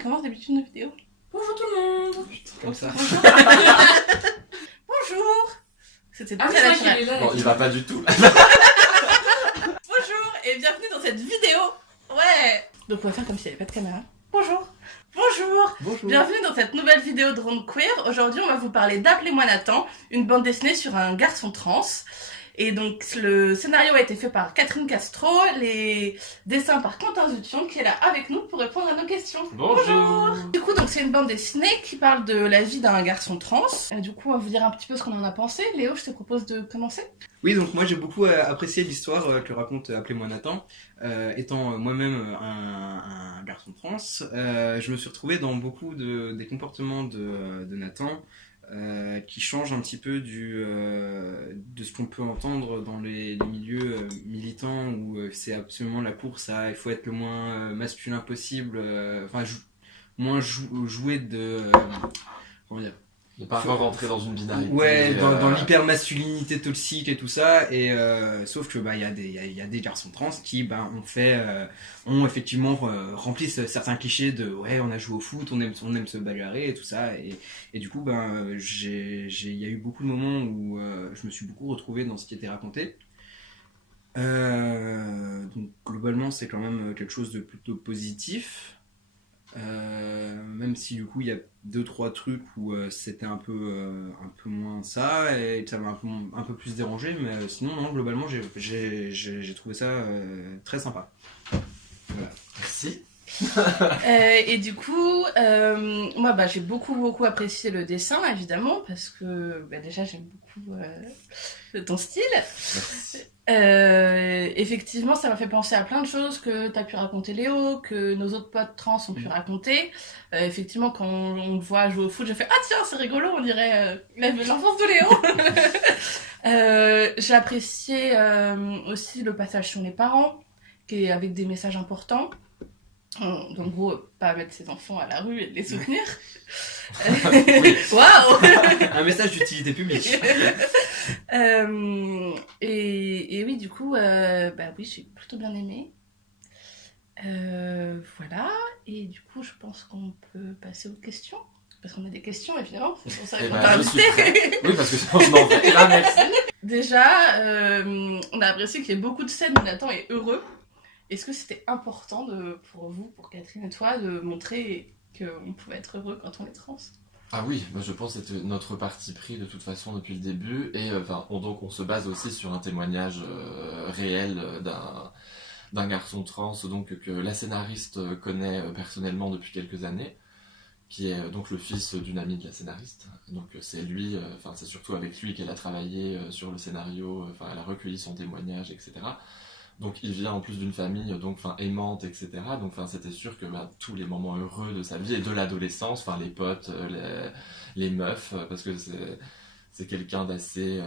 commence d'habitude nos vidéos. Bonjour tout le monde. Putain, comme ça. Bonjour. C'était Ah oui, très c'est vrai naturel. qu'il est là. Bon, il va pas du tout. Bonjour et bienvenue dans cette vidéo. Ouais. Donc on va faire comme s'il n'y avait pas de caméra. Bonjour. Bonjour. Bonjour. Bienvenue dans cette nouvelle vidéo de Ronde Queer. Aujourd'hui on va vous parler d'Appelez-moi Nathan, une bande dessinée sur un garçon trans. Et donc le scénario a été fait par Catherine Castro, les dessins par Quentin Zuthion qui est là avec nous pour répondre à nos questions. Bonjour. Du coup, donc c'est une bande dessinée qui parle de la vie d'un garçon trans. Du coup, on va vous dire un petit peu ce qu'on en a pensé. Léo, je te propose de commencer. Oui, donc moi j'ai beaucoup apprécié l'histoire que raconte Appelez-moi Nathan. Étant moi-même un garçon trans, je me suis retrouvé dans beaucoup des comportements de Nathan qui changent un petit peu de ce qu'on peut entendre dans les milieux militants où c'est absolument la course à il faut être le moins masculin possible, jouer de... comment dire, Ne pas rentrer dans une binarité. ouais, dans l'hyper-masculinité toxique et tout ça, et sauf que il y a des garçons trans qui ont effectivement remplissent certains clichés de ouais, on a joué au foot, on aime se bagarrer et tout ça, et du coup il y a eu beaucoup de moments où je me suis beaucoup retrouvé dans ce qui était raconté. Donc globalement c'est quand même quelque chose de plutôt positif. Même si du coup il y a 2-3 trucs où c'était un peu moins ça et ça m'a un peu plus dérangé, mais sinon non, globalement j'ai trouvé ça très sympa. Voilà. Merci. Et du coup, moi j'ai beaucoup apprécié le dessin évidemment parce que déjà j'aime beaucoup ton style. Merci. Effectivement, ça m'a fait penser à plein de choses que t'as pu raconter Léo, que nos autres potes trans ont pu raconter. Effectivement, quand on te voit jouer au foot, je fais ah tiens c'est rigolo, on dirait l'enfance de Léo. J'ai apprécié aussi le passage sur les parents, qui est avec des messages importants. En gros, pas mettre ses enfants à la rue et de les soutenir. Waouh. Un message d'utilité publique. Et oui, du coup, oui, j'ai plutôt bien aimé. Voilà. Et du coup, je pense qu'on peut passer aux questions. Parce qu'on a des questions, évidemment. C'est pour ça qu'on t'a je suis invité. prêt. Oui, parce que sinon je m'en vais. Et là, merci. Déjà, on a apprécié qu'il y ait beaucoup de scènes où Nathan est heureux. Est-ce que c'était important pour vous, pour Catherine et toi, de montrer qu'on pouvait être heureux quand on est trans ? Ah oui, moi je pense que c'était notre parti pris de toute façon depuis le début, et donc on se base aussi sur un témoignage réel d'un garçon trans, donc que la scénariste connaît personnellement depuis quelques années, qui est donc le fils d'une amie de la scénariste. Donc c'est lui, c'est surtout avec lui qu'elle a travaillé sur le scénario, elle a recueilli son témoignage, etc. Donc il vient en plus d'une famille aimante, etc. Donc c'était sûr que tous les moments heureux de sa vie et de l'adolescence, les potes, les meufs, parce que c'est quelqu'un d'assez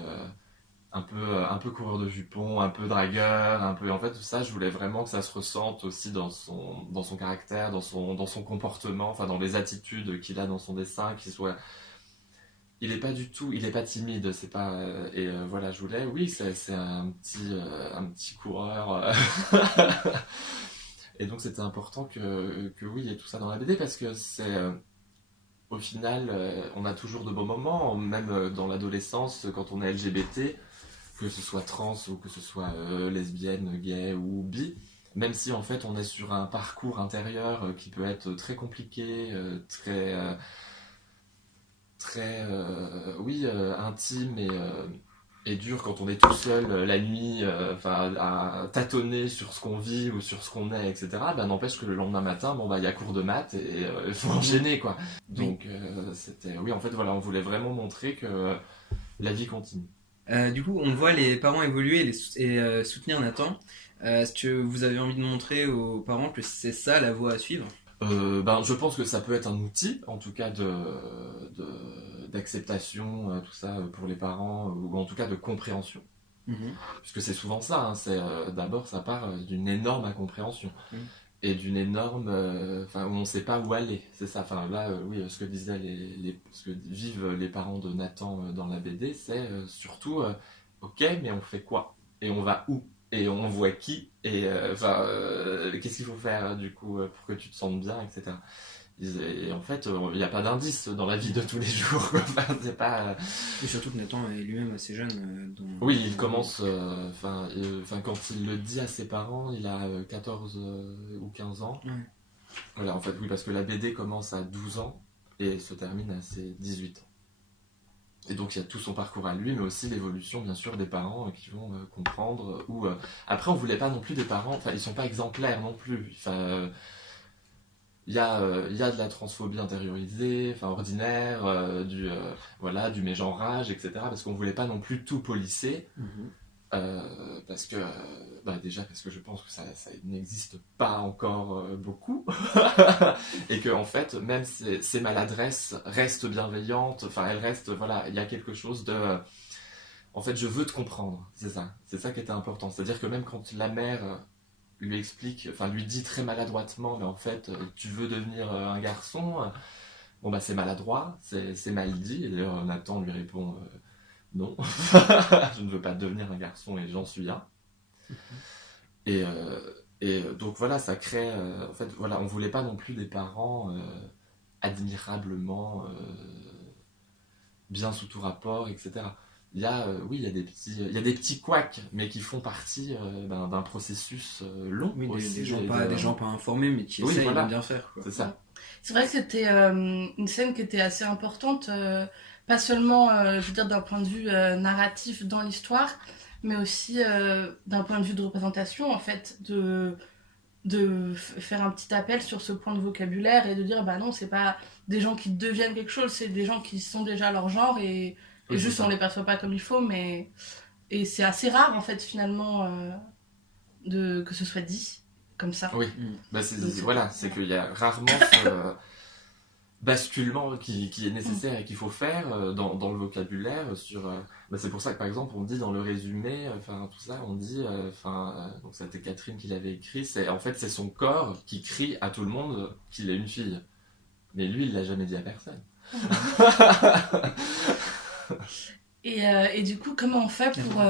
un peu coureur de jupons, un peu dragueur, un peu, en fait tout ça, je voulais vraiment que ça se ressente aussi dans son caractère, dans son comportement, dans les attitudes qu'il a dans son dessin, qu'il soit... Il est pas timide, c'est pas voilà, je voulais, oui, c'est un petit coureur. Et donc c'était important que oui, il y ait tout ça dans la BD, parce que c'est au final on a toujours de beaux moments, même dans l'adolescence quand on est LGBT, que ce soit trans ou que ce soit lesbienne, gay ou bi, même si en fait on est sur un parcours intérieur qui peut être très compliqué, très intime et dur quand on est tout seul la nuit, à tâtonner sur ce qu'on vit ou sur ce qu'on est, etc. N'empêche que le lendemain matin, il y a cours de maths et il faut enchaîner, quoi. Donc c'était, oui, en fait voilà, on voulait vraiment montrer que la vie continue. Du coup, on voit les parents évoluer et soutenir Nathan. Est-ce que vous avez envie de montrer aux parents que c'est ça la voie à suivre ? Je pense que ça peut être un outil, en tout cas d'acceptation, tout ça pour les parents, ou en tout cas de compréhension. Puisque c'est souvent ça, d'abord ça part d'une énorme incompréhension. Et d'une énorme... où on ne sait pas où aller, c'est ça. Oui, ce que disaient ce que vivent les parents de Nathan dans la BD, c'est surtout, ok, mais on fait quoi ? Et on va où ? Et on voit qui ? Et qu'est-ce qu'il faut faire du coup pour que tu te sentes bien, etc. Et en fait, il n'y a pas d'indice dans la vie de tous les jours. Enfin, c'est pas... Et surtout que Nathan est lui-même assez jeune. Oui, il commence... quand il le dit à ses parents, il a 14 ou 15 ans. Ouais. Voilà, en fait, oui, parce que la BD commence à 12 ans et se termine à ses 18 ans. Et donc il y a tout son parcours à lui, mais aussi l'évolution bien sûr des parents qui vont comprendre. Après on voulait pas non plus des parents, enfin ils sont pas exemplaires non plus. Enfin il y a de la transphobie intériorisée, enfin ordinaire, du mégenrage, etc. Parce qu'on voulait pas non plus tout polisser. Parce que déjà parce que je pense que ça n'existe pas encore beaucoup et que en fait même ces maladresses restent bienveillantes, enfin elles restent, voilà, il y a quelque chose de en fait je veux te comprendre, c'est ça qui était important, c'est-à-dire que même quand la mère lui explique, enfin lui dit très maladroitement mais en fait tu veux devenir un garçon, bon bah c'est maladroit, c'est mal dit, et d'ailleurs Nathan lui répond non, je ne veux pas devenir un garçon et j'en suis un. Et donc voilà, ça crée... en fait, voilà, on voulait pas non plus des parents admirablement bien sous tout rapport, etc. Il y a, oui, il y a des petits couacs, mais qui font partie d'un processus long Oui, aussi. des gens pas informés, mais qui essayent de bien faire. Quoi. C'est ça. C'est vrai que c'était une scène qui était assez importante, pas seulement, je veux dire, d'un point de vue narratif dans l'histoire, mais aussi d'un point de vue de représentation, en fait, faire un petit appel sur ce point de vocabulaire et de dire, bah non, c'est pas des gens qui deviennent quelque chose, c'est des gens qui sont déjà leur genre et juste on les perçoit pas comme il faut, et c'est assez rare, en fait, finalement, que ce soit dit comme ça. Oui, c'est qu'il y a rarement ce basculement qui est nécessaire et qu'il faut faire dans le vocabulaire sur... c'est pour ça que par exemple on dit dans le résumé, tout ça, on dit, donc c'était Catherine qui l'avait écrit, en fait c'est son corps qui crie à tout le monde qu'il est une fille. Mais lui il l'a jamais dit à personne. Et du coup, comment on fait pour...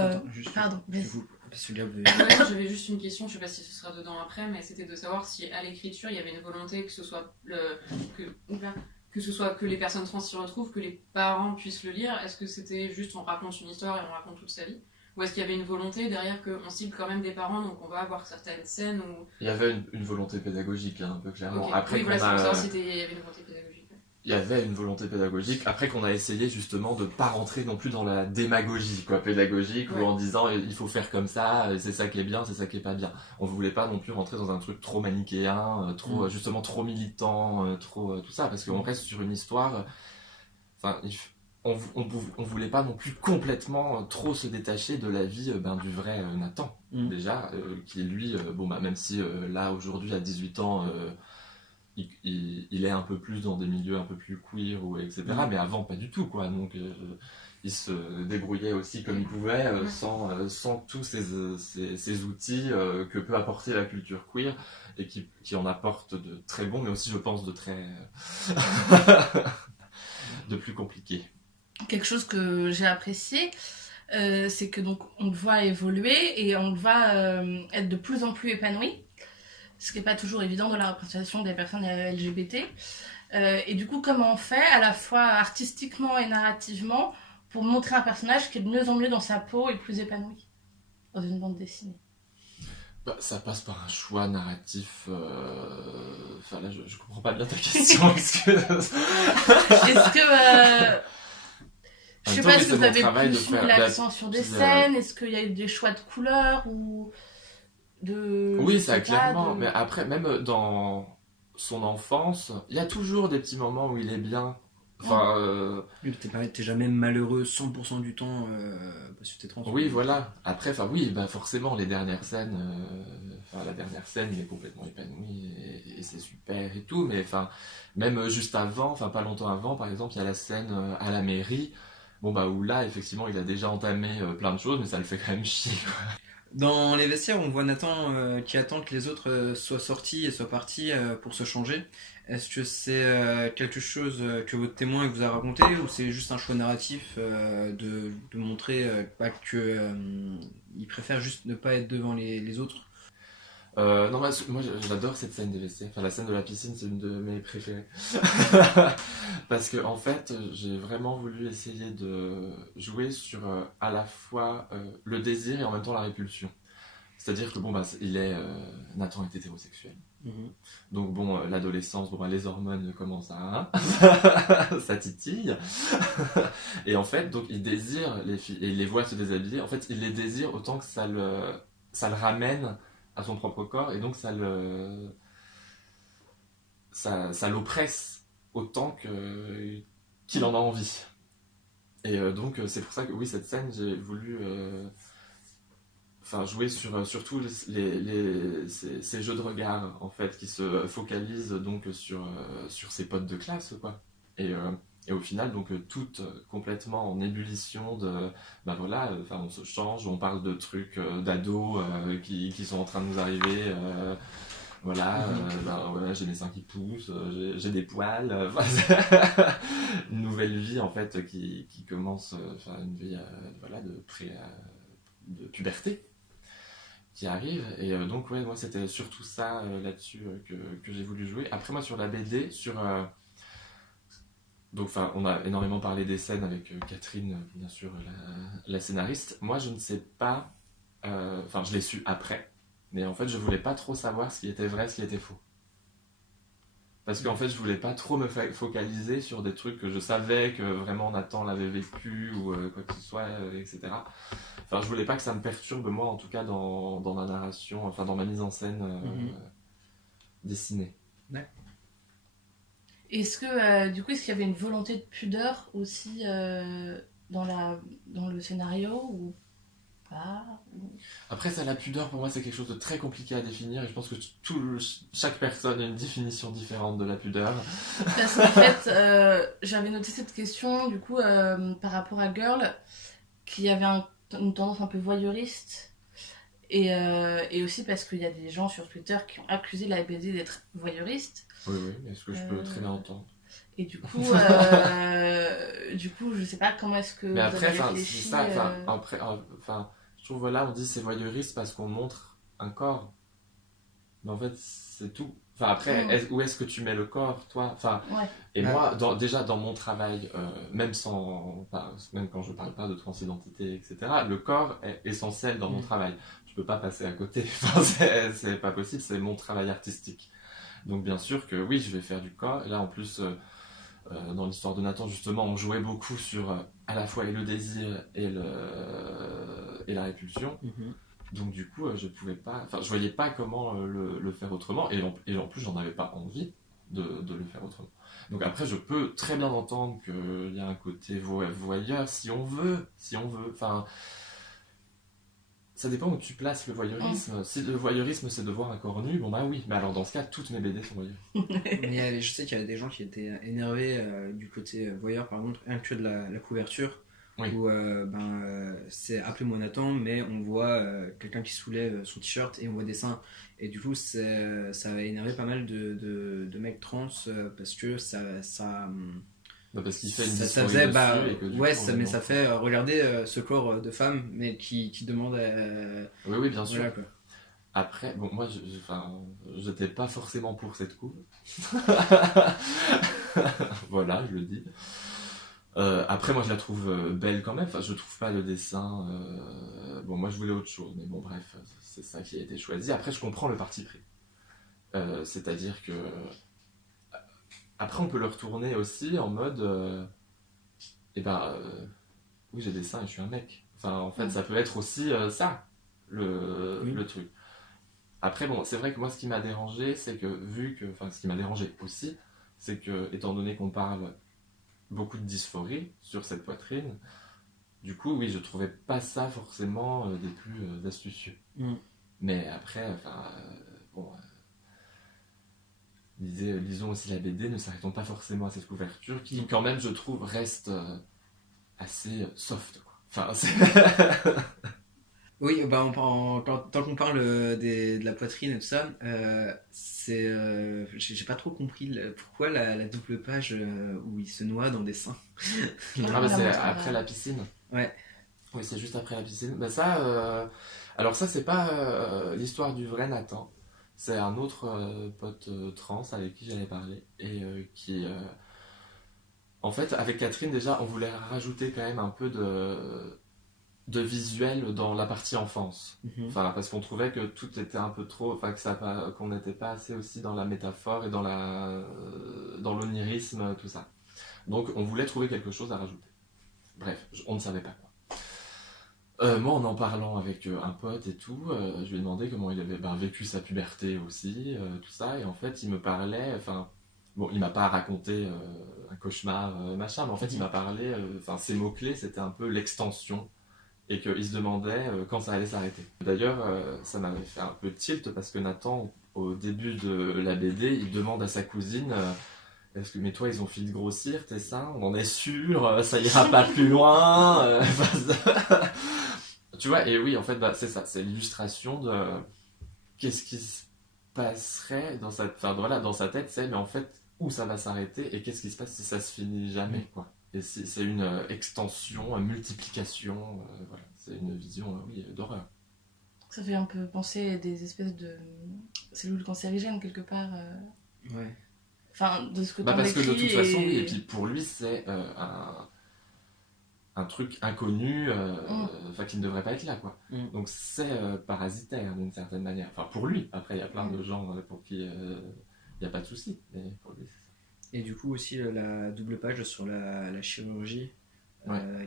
Pardon, vas-y. J'avais juste une question, je sais pas si ce sera dedans après, mais c'était de savoir si à l'écriture il y avait une volonté que ce soit que les personnes trans s'y retrouvent, que les parents puissent le lire. Est-ce que c'était juste on raconte une histoire et on raconte toute sa vie, ou est-ce qu'il y avait une volonté derrière qu'on cible quand même des parents, donc on va avoir certaines scènes où... Il y avait une volonté pédagogique, un peu clairement. Okay. Après, oui, voilà, c'est pour savoir s'il y avait une volonté pédagogique. Il y avait une volonté pédagogique, après qu'on a essayé justement de pas rentrer non plus dans la démagogie pédagogique, ou en disant il faut faire comme ça, c'est ça qui est bien, c'est ça qui est pas bien. On voulait pas non plus rentrer dans un truc trop manichéen, justement trop militant, trop tout ça, parce qu'on reste sur une histoire, on voulait pas non plus complètement trop se détacher de la vie du vrai Nathan, déjà, qui lui, même si là aujourd'hui à 18 ans... il est un peu plus dans des milieux un peu plus queer, etc. Mais avant, pas du tout, quoi. Donc, il se débrouillait aussi comme il pouvait, sans tous ces outils que peut apporter la culture queer, et qui en apporte de très bons, mais aussi, je pense, de très... de plus compliqués. Quelque chose que j'ai apprécié, c'est que donc on le voit évoluer et on le voit être de plus en plus épanoui. Ce qui n'est pas toujours évident dans la représentation des personnes LGBT. Et du coup, comment on fait, à la fois artistiquement et narrativement, pour montrer un personnage qui est de mieux en mieux dans sa peau et plus épanoui dans une bande dessinée? Ça passe par un choix narratif... là, je comprends pas bien ta question. Est-ce que... Je sais pas, est-ce que vous avez plus mis l'accent sur des scènes? Est-ce qu'il y a eu des choix de couleurs ou... Oui, ça clairement, mais après, même dans son enfance, il y a toujours des petits moments où il est bien. T'es jamais malheureux 100% du temps parce que t'es trans. Oui, voilà. Après, forcément, les dernières scènes, la dernière scène, il est complètement épanoui et c'est super et tout, mais même juste avant, pas longtemps avant, par exemple, il y a la scène à la mairie, où là, effectivement, il a déjà entamé plein de choses, mais ça le fait quand même chier, quoi. Dans les vestiaires, on voit Nathan qui attend que les autres soient sortis et soient partis pour se changer. Est-ce que c'est quelque chose que votre témoin vous a raconté, ou c'est juste un choix narratif de montrer qu'il préfère juste ne pas être devant les autres? Non, moi j'adore cette scène des vestiaires. Enfin, la scène de la piscine, c'est une de mes préférées. Parce que, en fait, j'ai vraiment voulu essayer de jouer sur à la fois le désir et en même temps la répulsion. C'est-à-dire que, bon, bah, Nathan est hétérosexuel. Mhm. Donc, bon, l'adolescence, bon, bah, les hormones commencent à. Ça titille. Et en fait, donc, il désire les filles, et il les voit se déshabiller. En fait, il les désire autant que ça le ramène à son propre corps, et donc ça l'oppresse autant qu'il en a envie. Et donc, c'est pour ça que, oui, cette scène, j'ai voulu. Jouer sur surtout ces jeux de regard en fait qui se focalisent donc sur ses potes de classe quoi et au final donc toutes complètement en ébullition de bah voilà on se change, on parle de trucs d'ados qui sont en train de nous arriver voilà, j'ai mes seins qui poussent, j'ai des poils, une nouvelle vie en fait qui commence, une vie voilà de puberté qui arrive et donc ouais moi c'était surtout ça là-dessus que j'ai voulu jouer. Après moi sur la BD donc on a énormément parlé des scènes avec Catherine bien sûr la scénariste. Moi je ne sais pas je l'ai su après mais en fait je voulais pas trop savoir ce qui était vrai, ce qui était faux. Parce qu'en fait, je voulais pas trop me focaliser sur des trucs que je savais que vraiment Nathan l'avait vécu ou quoi que ce soit, etc. Je voulais pas que ça me perturbe, moi, en tout cas, dans ma narration, dans ma mise en scène dessinée. Ouais. Est-ce que, du coup, est-ce qu'il y avait une volonté de pudeur aussi dans le scénario ou pas? Après, ça, la pudeur, pour moi, c'est quelque chose de très compliqué à définir et je pense que chaque personne a une définition différente de la pudeur. Parce qu'en fait, j'avais noté cette question, du coup, par rapport à Girl, qui avait une tendance un peu voyeuriste. Et aussi parce qu'il y a des gens sur Twitter qui ont accusé la BD d'être voyeuriste. Oui, est-ce que je peux très bien entendre. Et du coup, je sais pas comment est-ce que mais après, vous avez réfléchi. c'est ça, je trouve là, on dit c'est voyeuriste parce qu'on montre un corps. Mais en fait, c'est tout. Après, où est-ce que tu mets le corps, toi Ouais. Et moi, déjà dans mon travail, même quand je parle pas de transidentité, etc., le corps est essentiel dans mon travail. Je peux pas passer à côté. C'est pas possible, c'est mon travail artistique. Donc bien sûr que oui, je vais faire du corps. Et là, en plus, dans l'histoire de Nathan, justement, on jouait beaucoup sur à la fois le désir et la répulsion. Donc du coup, je pouvais pas, je voyais pas comment le faire autrement, et en plus, j'en avais pas envie de le faire autrement. Donc après, je peux très bien entendre qu'il y a un côté voyeur, si on veut. Ça dépend où tu places le voyeurisme. Si le voyeurisme, c'est de voir un corps nu, bon bah oui, mais alors dans ce cas, toutes mes BD sont voyeuristes. Mais je sais qu'il y avait des gens qui étaient énervés du côté voyeur, par contre, rien que de la couverture. Oui. Où c'est Appelez-moi Nathan, mais on voit quelqu'un qui soulève son t-shirt et on voit des seins. Et du coup, ça a énervé pas mal de mecs trans parce que parce qu'il fait une ça faisait, mais ça fait regarder ce corps de femme, mais qui demande oui, bien sûr. Voilà, quoi. Après, bon, moi, j'étais pas forcément pour cette couve. Voilà, je le dis. Après, moi, je la trouve belle quand même. Je trouve pas le dessin. Bon, moi, je voulais autre chose, mais bon, bref, c'est ça qui a été choisi. Après, je comprends le parti pris. C'est-à-dire que après, on peut le retourner aussi en mode, oui, j'ai des seins et je suis un mec. En fait, ça peut être aussi ça, le truc. Après, bon, c'est vrai que moi, ce qui m'a dérangé, c'est que ce qui m'a dérangé aussi, c'est que, étant donné qu'on parle beaucoup de dysphorie sur cette poitrine, du coup oui je trouvais pas ça forcément des plus astucieux. Mais après lisons aussi la BD, ne s'arrêtons pas forcément à cette couverture qui quand même je trouve reste assez soft quoi. Oui, tant qu'on parle de la poitrine et tout ça, j'ai pas trop compris pourquoi la double page où il se noie dans des seins. C'est après la piscine. Ouais. Oui, c'est juste après la piscine. Alors ça, c'est pas l'histoire du vrai Nathan. C'est un autre pote trans avec qui j'avais parlé et qui... En fait, avec Catherine, déjà, on voulait rajouter quand même un peu de visuel dans la partie enfance. Enfin, parce qu'on trouvait que tout était un peu trop... Enfin, qu'on n'était pas assez aussi dans la métaphore et dans l'onirisme, tout ça. Donc, on voulait trouver quelque chose à rajouter. Bref, on ne savait pas quoi. Moi, en parlant avec un pote et tout, je lui ai demandé comment il avait vécu sa puberté aussi, tout ça, et en fait, il me parlait, enfin, bon, il m'a pas raconté un cauchemar, machin, mais en fait, il m'a parlé, enfin, ses mots-clés, c'était un peu l'extension, et qu'il se demandait quand ça allait s'arrêter. D'ailleurs, ça m'avait fait un peu tilt, parce que Nathan, au début de la BD, il demande à sa cousine... mais toi, ils ont fini de grossir, tes seins, on en est sûr, ça ira pas plus loin. Tu vois, et oui, en fait, c'est ça, c'est l'illustration de qu'est-ce qui se passerait dans dans sa tête, c'est mais en fait, où ça va s'arrêter et qu'est-ce qui se passe si ça se finit jamais, quoi. Et si c'est une extension, une multiplication, voilà, c'est une vision, oui, d'horreur. Ça fait un peu penser à des espèces de cellules cancérigènes quelque part. Ouais. Enfin, de ce que parce que de toute façon, et... oui, et puis pour lui, c'est un truc inconnu, qui ne devrait pas être là, quoi. Donc c'est parasitaire d'une certaine manière. Enfin, pour lui. Après, il y a plein de gens pour qui il n'y a pas de souci, mais pour lui, c'est ça. Et du coup aussi la double page sur la chirurgie,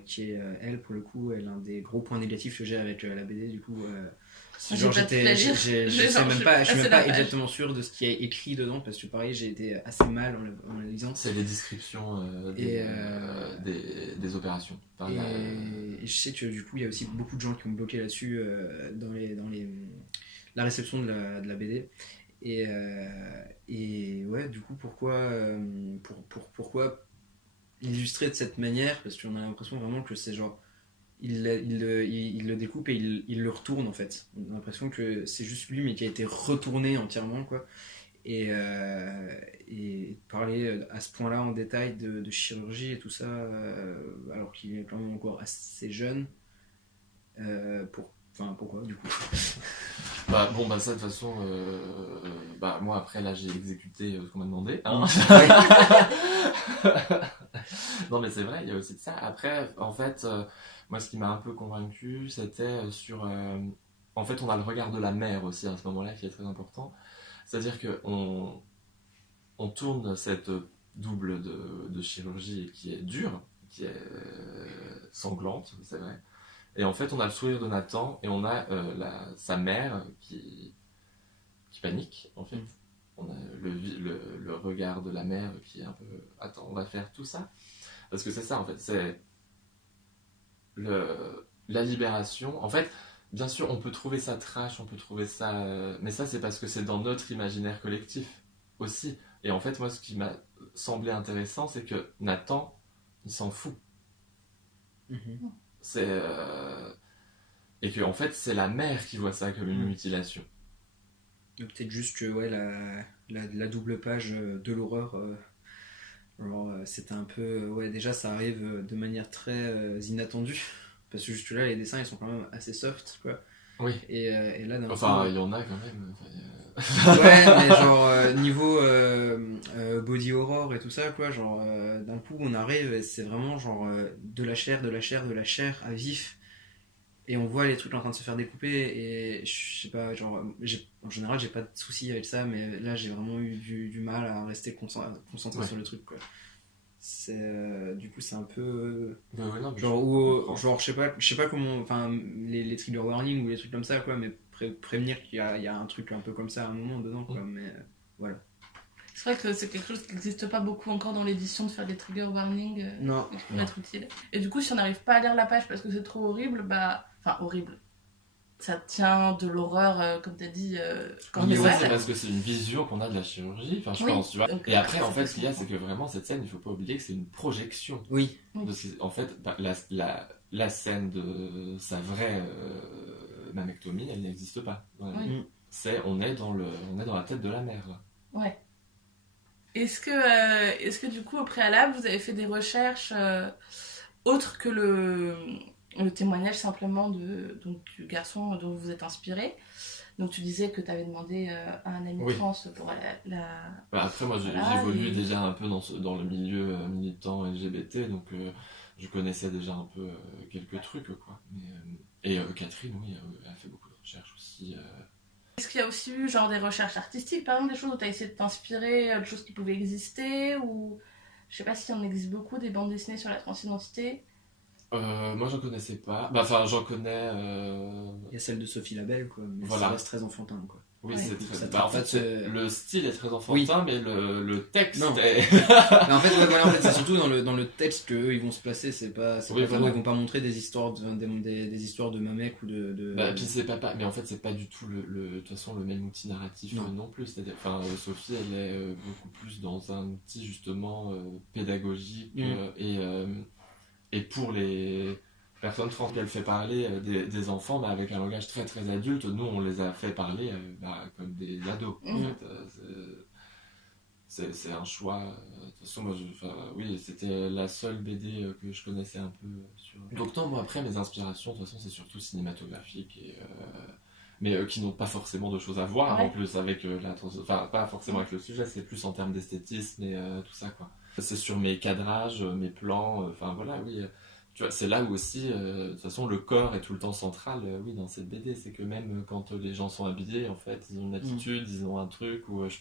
qui est, elle, pour le coup, est l'un des gros points négatifs que j'ai avec la BD, du coup... Genre je suis même pas exactement sûr de ce qui est écrit dedans parce que pareil j'ai été assez mal en la lisant. C'est les descriptions des opérations. Et je sais que du coup il y a aussi beaucoup de gens qui ont bloqué là-dessus dans la réception de la BD et ouais, du coup pourquoi illustrer de cette manière, parce qu'on a l'impression vraiment que c'est genre il le découpe et il le retourne en fait. On a l'impression que c'est juste lui mais qui a été retourné entièrement, quoi. Et parler à ce point là en détail de chirurgie et tout ça alors qu'il est quand même encore assez jeune, pourquoi du coup? Ça de toute façon moi après là j'ai exécuté ce qu'on m'a demandé, hein. Non mais c'est vrai, il y a aussi de ça. Après en fait moi ce qui m'a un peu convaincu c'était sur en fait on a le regard de la mère aussi à ce moment là qui est très important, c'est à dire que on tourne cette double de chirurgie qui est dure, qui est sanglante, c'est vrai. Et en fait, on a le sourire de Nathan et on a sa mère qui panique, en fait. On a le regard de la mère qui est un peu... Attends, on va faire tout ça? Parce que c'est ça, en fait. C'est la libération. En fait, bien sûr, on peut trouver ça trash, on peut trouver ça... mais ça, c'est parce que c'est dans notre imaginaire collectif aussi. Et en fait, moi, ce qui m'a semblé intéressant, c'est que Nathan, il s'en fout. Et que en fait c'est la mère qui voit ça comme une mutilation. Peut-être juste que la double page de l'horreur c'était un peu déjà ça arrive de manière très inattendue parce que juste là les dessins ils sont quand même assez soft, quoi. Oui. Et là d'un coup, il y en a quand même. Ouais, mais genre niveau body horror et tout ça, quoi, genre d'un coup on arrive et c'est vraiment genre de la chair à vif et on voit les trucs en train de se faire découper et je sais pas, genre en général j'ai pas de soucis avec ça, mais là j'ai vraiment eu du mal à rester concentré sur le truc, quoi. C'est du coup c'est un peu genre je sais pas comment, enfin les trigger warning ou les trucs comme ça, quoi, mais prévenir qu'il y a un truc un peu comme ça à un moment dedans, quoi. Mais voilà, c'est vrai que c'est quelque chose qui n'existe pas beaucoup encore dans l'édition, de faire des trigger warnings qui pourraient être utiles. Et du coup si on n'arrive pas à lire la page parce que c'est trop horrible, horrible, ça tient de l'horreur, comme tu as dit, quand c'est parce que c'est une vision qu'on a de la chirurgie, je pense, tu vois. Donc, et après, en fait, ce qu'il y a, c'est que vraiment, cette scène, il faut pas oublier que c'est une projection. Oui. En fait, la scène de sa vraie mammectomie, elle n'existe pas. Oui. On est dans la tête de la mère, là. Ouais. Est-ce que du coup, au préalable, vous avez fait des recherches autres que le témoignage simplement du garçon dont vous êtes inspiré, Donc tu disais que tu avais demandé à un ami Oui. trans pour la... Bah, après, moi, Voilà, j'évolue et- déjà un peu dans le milieu militant LGBT, donc je connaissais déjà un peu quelques trucs, quoi. Et Catherine, oui, elle a fait beaucoup de recherches aussi. Est-ce qu'il y a aussi eu genre des recherches artistiques, par exemple, des choses où tu as essayé de t'inspirer, de choses qui pouvaient exister, ou je sais pas s'il en existe beaucoup des bandes dessinées sur la transidentité. Moi, j'en connaissais pas. Bah, enfin, j'en connais. Il y a celle de Sophie Labelle, quoi, mais Voilà. ça reste très enfantin, quoi. Oui, Ouais. c'est très. Ça Bah, en traite fait, pas de- le style est très enfantin, Oui. mais le texte Non. est. Mais en fait, ouais, voilà, en fait, c'est surtout dans le texte qu'eux ils vont se placer, c'est pas Oui, pas voilà. ils vont pas montrer des histoires des histoires de Mamek ou de... Bah, puis c'est pas, mais en fait, c'est pas du tout de toute façon, le même outil narratif Non. non plus. C'est-à-dire, enfin, Sophie, elle est beaucoup plus dans un outil justement pédagogique et pour les personnes trans qu'elle fait parler des enfants, bah, avec un langage très très adulte. Nous, on les a fait parler comme des ados. En Mhm. fait, c'est un choix. De toute façon, moi, oui, c'était la seule BD que je connaissais un peu sur. Donc, non, bon, après, mes inspirations, de toute façon, c'est surtout cinématographique, mais qui n'ont pas forcément de choses à voir Ouais. en plus avec enfin, pas forcément avec le sujet, c'est plus en termes d'esthétisme et tout ça, quoi. C'est sur mes cadrages, mes plans, enfin voilà, oui. Tu vois, c'est là où aussi, de toute façon, le corps est tout le temps central, oui, dans cette BD. C'est que même quand les gens sont habillés, en fait, ils ont une attitude, ils ont un truc où je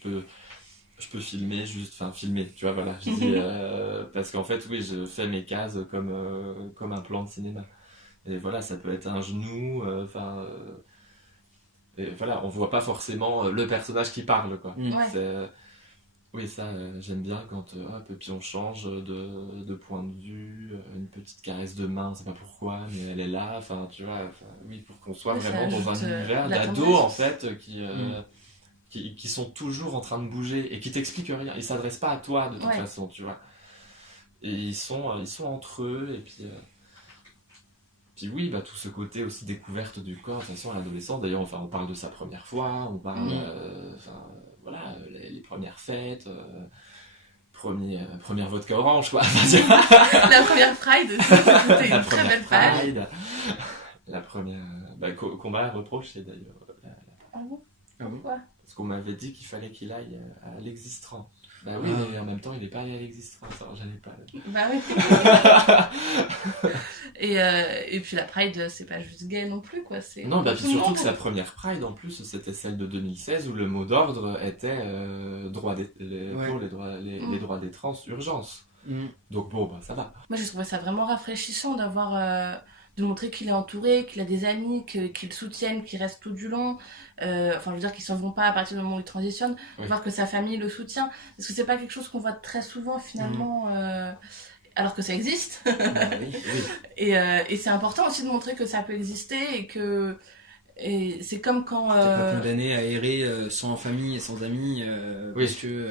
peux filmer filmer, tu vois, voilà, je dis, parce qu'en fait, oui, je fais mes cases comme un plan de cinéma. Et voilà, ça peut être un genou, et voilà, on voit pas forcément le personnage qui parle, quoi. Mm. Ouais. Oui, ça, j'aime bien quand, hop, et puis on change de point de vue, une petite caresse de main, on sait pas pourquoi, mais elle est là, enfin, tu vois, oui, pour qu'on soit Ouais, ça vraiment dans ajoute, un univers la d'ados, tendresse. en fait, qui sont toujours en train de bouger et qui t'expliquent rien. Ils s'adressent pas à toi de toute Ouais. façon, tu vois. Et ils sont entre eux et puis oui, bah tout ce côté aussi découverte du corps, de toute façon à l'adolescence. D'ailleurs, enfin, on parle de sa première fois, on parle, voilà, les premières fêtes. Première vodka orange, quoi. La première Pride, c'était La une très première belle page. Pride, la première qu'on m'a reproché d'ailleurs. Ah bon? Ah bon Pourquoi? Parce qu'on m'avait dit qu'il fallait qu'il aille à l'Existran. Bah oui, Ah. mais en même temps, il n'est pas allé à l'Existran, alors j'allais pas. Bah oui. Et puis la Pride, c'est pas juste gay non plus, quoi. C'est Non, bah tout puis le surtout monde. que sa première Pride, en plus, c'était celle de 2016 où le mot d'ordre était pour les droits des trans, urgence. Mm. Donc bon, bah ça va. Moi, j'ai trouvé ça vraiment rafraîchissant d'avoir, de montrer qu'il est entouré, qu'il a des amis, qu'il le soutiennent, qu'il reste tout du long. Enfin, je veux dire qu'ils s'en vont pas à partir du moment où il transitionne. Oui. Voir que sa famille le soutient. Parce que c'est pas quelque chose qu'on voit très souvent, finalement, alors que ça existe. Bah oui. Oui. Et c'est important aussi de montrer que ça peut exister et que. Et c'est comme quand. T'es pas condamné à errer sans famille et sans amis, Oui. parce que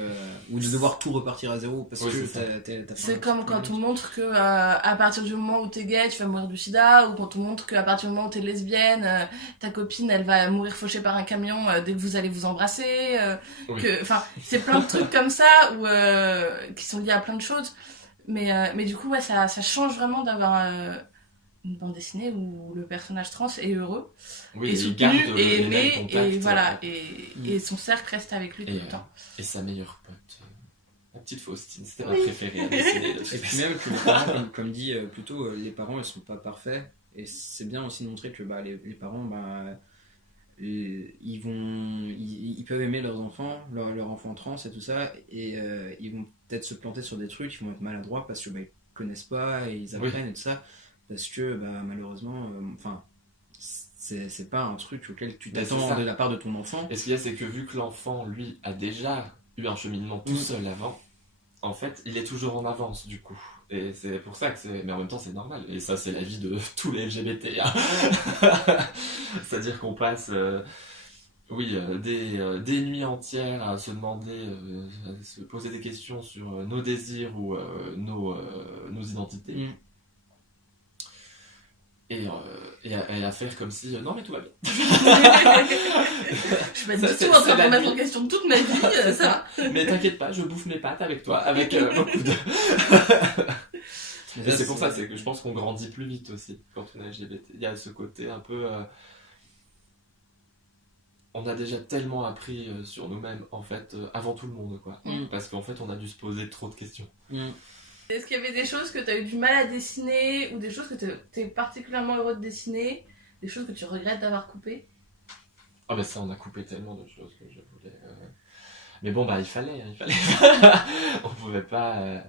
ou de devoir tout repartir à zéro parce Oui, que c'est ça. t'as C'est pas un comme petit quand peu on montre que à partir du moment où t'es gay, tu vas mourir du sida, ou quand on montre qu'à partir du moment où t'es lesbienne, ta copine elle va mourir fauchée par un camion dès que vous allez vous embrasser. Oui. Enfin, c'est plein de trucs comme ça où, qui sont liés à plein de choses. Mais du coup, ouais, ça change vraiment d'avoir une bande dessinée où le personnage trans est heureux, Oui, est il soutenu, garde et les mêmes aimé, contacts, et voilà, euh, et son cercle reste avec lui tout Et, le temps. et sa meilleure pote, la petite Faustine, c'était ma Oui. préférée à dessiner. de toute Et puis façon. même que les parents, comme dit plus tôt, les parents ils sont pas parfaits et c'est bien aussi de montrer que les parents ils peuvent aimer leurs enfants, leur enfant trans et tout ça et ils vont peut-être se planter sur des trucs, ils vont être maladroits parce que ils connaissent pas et ils apprennent et tout ça parce que malheureusement c'est pas un truc auquel tu Bah, c'est t'attends ça. de la part de ton enfant. Et ce qu'il y a, c'est que vu que l'enfant, lui, a déjà eu un cheminement tout seul avant, en fait, il est toujours en avance, du coup. Et c'est pour ça que c'est... Mais en même temps, c'est normal. Et ça, c'est la vie de tous les LGBT. Hein. C'est-à-dire qu'on passe... des nuits entières à se demander, à se poser des questions sur nos désirs ou nos identités. Mm. Et à faire comme si non mais tout va bien. Je suis pas Ça, du c'est- tout en c'est train de la remettre vie. en question toute ma vie, ça. Mais t'inquiète pas, je bouffe mes pâtes avec toi, avec beaucoup de. Et c'est pour ça, c'est que je pense qu'on grandit plus vite aussi quand on est LGBT. Il y a ce côté un peu on a déjà tellement appris sur nous-mêmes, en fait, avant tout le monde, quoi. Parce qu'en fait, on a dû se poser trop de questions. Est-ce qu'il y avait des choses que tu as eu du mal à dessiner ou des choses que tu es particulièrement heureux de dessiner, des choses que tu regrettes d'avoir coupées? Ah bah ça, on a coupé tellement de choses que je voulais... Mais bon, bah il fallait. On pouvait pas...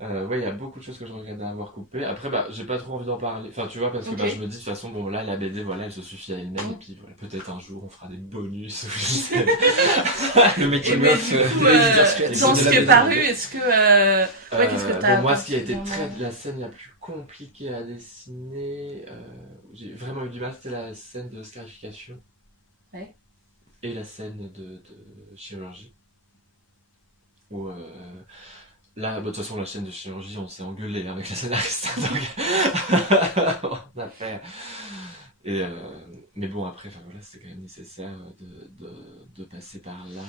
Ouais, il y a beaucoup de choses que je regrette d'avoir coupées. Après, bah, j'ai pas trop envie d'en parler. Enfin, tu vois, parce que bah, je me dis, de toute façon, bon, là, la BD, voilà, elle se suffit à elle-même. Et puis, voilà, peut-être un jour, on fera des bonus. Ou je sais pas. Le making of dans ce qui est paru, est-ce que... ouais, qu'est-ce que t'as... Bon, moi, ce qui a été la scène la plus compliquée à dessiner, j'ai vraiment eu du mal, c'était la scène de scarification. Ouais. Et la scène de chirurgie. Où... Là, bah, de toute façon, la scène de chirurgie, on s'est engueulé avec la scénariste. Donc... on a fait... Et, mais bon, après, voilà, c'était quand même nécessaire de passer par là.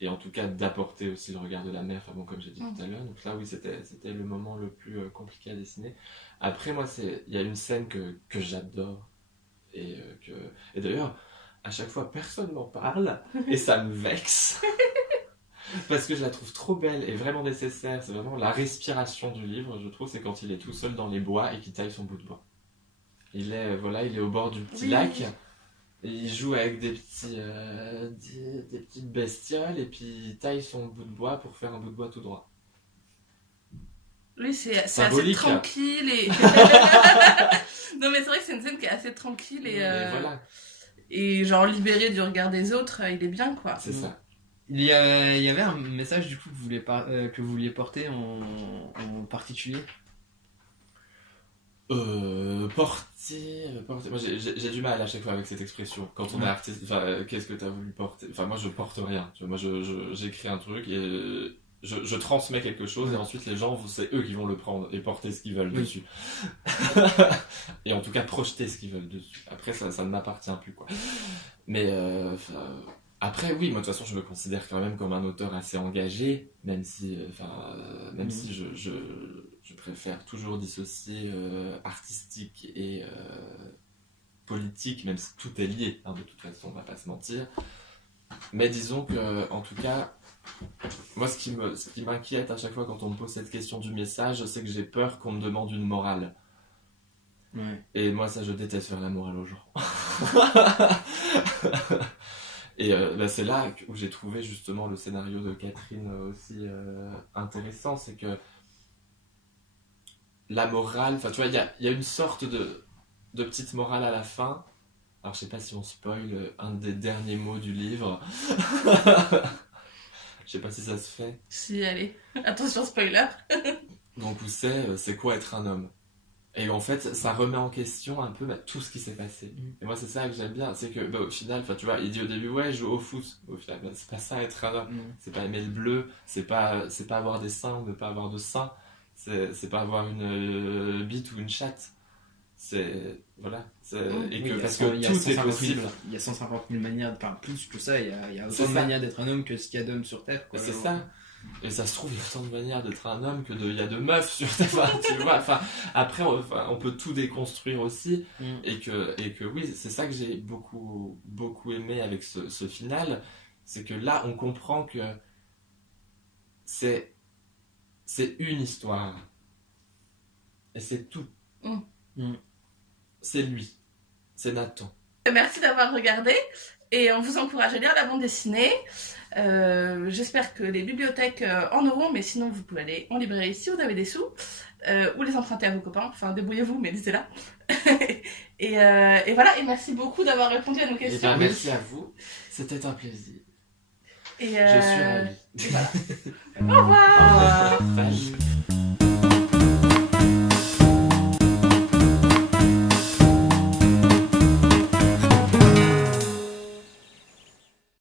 Et en tout cas, d'apporter aussi le regard de la mère, enfin bon, comme j'ai dit tout à l'heure. Donc là, oui, c'était le moment le plus compliqué à dessiner. Après, moi, il y a une scène que j'adore. Et d'ailleurs, à chaque fois, personne n'en parle. Et ça me vexe. Parce que je la trouve trop belle et vraiment nécessaire. C'est vraiment la respiration du livre, je trouve. C'est quand il est tout seul dans les bois et qu'il taille son bout de bois. Il est au bord du petit lac. Et il joue avec des petites bestioles. Et puis il taille son bout de bois pour faire un bout de bois tout droit. Oui, c'est assez tranquille et... Non mais c'est vrai que c'est une scène qui est assez tranquille et voilà. Et genre libéré du regard des autres, il est bien quoi. C'est ça. Il y avait un message du coup que vous vouliez porter en particulier. Porter. Moi j'ai du mal à chaque fois avec cette expression. Quand on est artiste, enfin, qu'est-ce que t'as voulu porter? Enfin, moi je porte rien. Tu vois, moi j'écris un truc et je transmets quelque chose et ensuite les gens, c'est eux qui vont le prendre et porter ce qu'ils veulent dessus. Et en tout cas projeter ce qu'ils veulent dessus. Après ça ne m'appartient plus quoi. Mais après oui, moi de toute façon je me considère quand même comme un auteur assez engagé, même si si je préfère toujours dissocier artistique et politique, même si tout est lié, hein, de toute façon on va pas se mentir. Mais disons que en tout cas moi, ce qui m'inquiète à chaque fois quand on me pose cette question du message, c'est que j'ai peur qu'on me demande une morale. Ouais. Et moi, ça, je déteste faire la morale aux gens. Et c'est là où j'ai trouvé justement le scénario de Catherine aussi intéressant, c'est que la morale, enfin tu vois, il y a une sorte de petite morale à la fin. Alors je sais pas si on spoil un des derniers mots du livre. Je sais pas si ça se fait. Si, allez. Attention, spoiler. Donc, où c'est quoi être un homme? Et en fait, ça remet en question un peu tout ce qui s'est passé. Et moi, c'est ça que j'aime bien. C'est que, au final, tu vois, il dit au début, ouais, je joue au foot. Au final, c'est pas ça être un homme. C'est pas aimer le bleu. C'est pas avoir des seins ou ne pas avoir de seins. C'est pas avoir une bite ou une chatte. Voilà. Parce que tout est possible. Il y a 150 000 manières, enfin plus que ça, il y a autant de manières d'être un homme que ce qu'il y a d'hommes sur Terre. Quoi, c'est ça. Et ça se trouve, il y a autant de manières d'être un homme que il y a de meufs sur Terre. Enfin, tu vois, après, on peut tout déconstruire aussi. Et que oui, c'est ça que j'ai beaucoup, beaucoup aimé avec ce final. C'est que là, on comprend que c'est une histoire. Et c'est tout. C'est lui. C'est Nathan. Merci d'avoir regardé et on vous encourage à lire la bande dessinée. J'espère que les bibliothèques en auront, mais sinon vous pouvez aller en librairie si vous avez des sous ou les emprunter à vos copains. Enfin, débrouillez-vous, mais lisez-la. et voilà, et merci beaucoup d'avoir répondu à nos questions. Merci à vous, c'était un plaisir. Et je suis ravi. Voilà. Au revoir. Salut.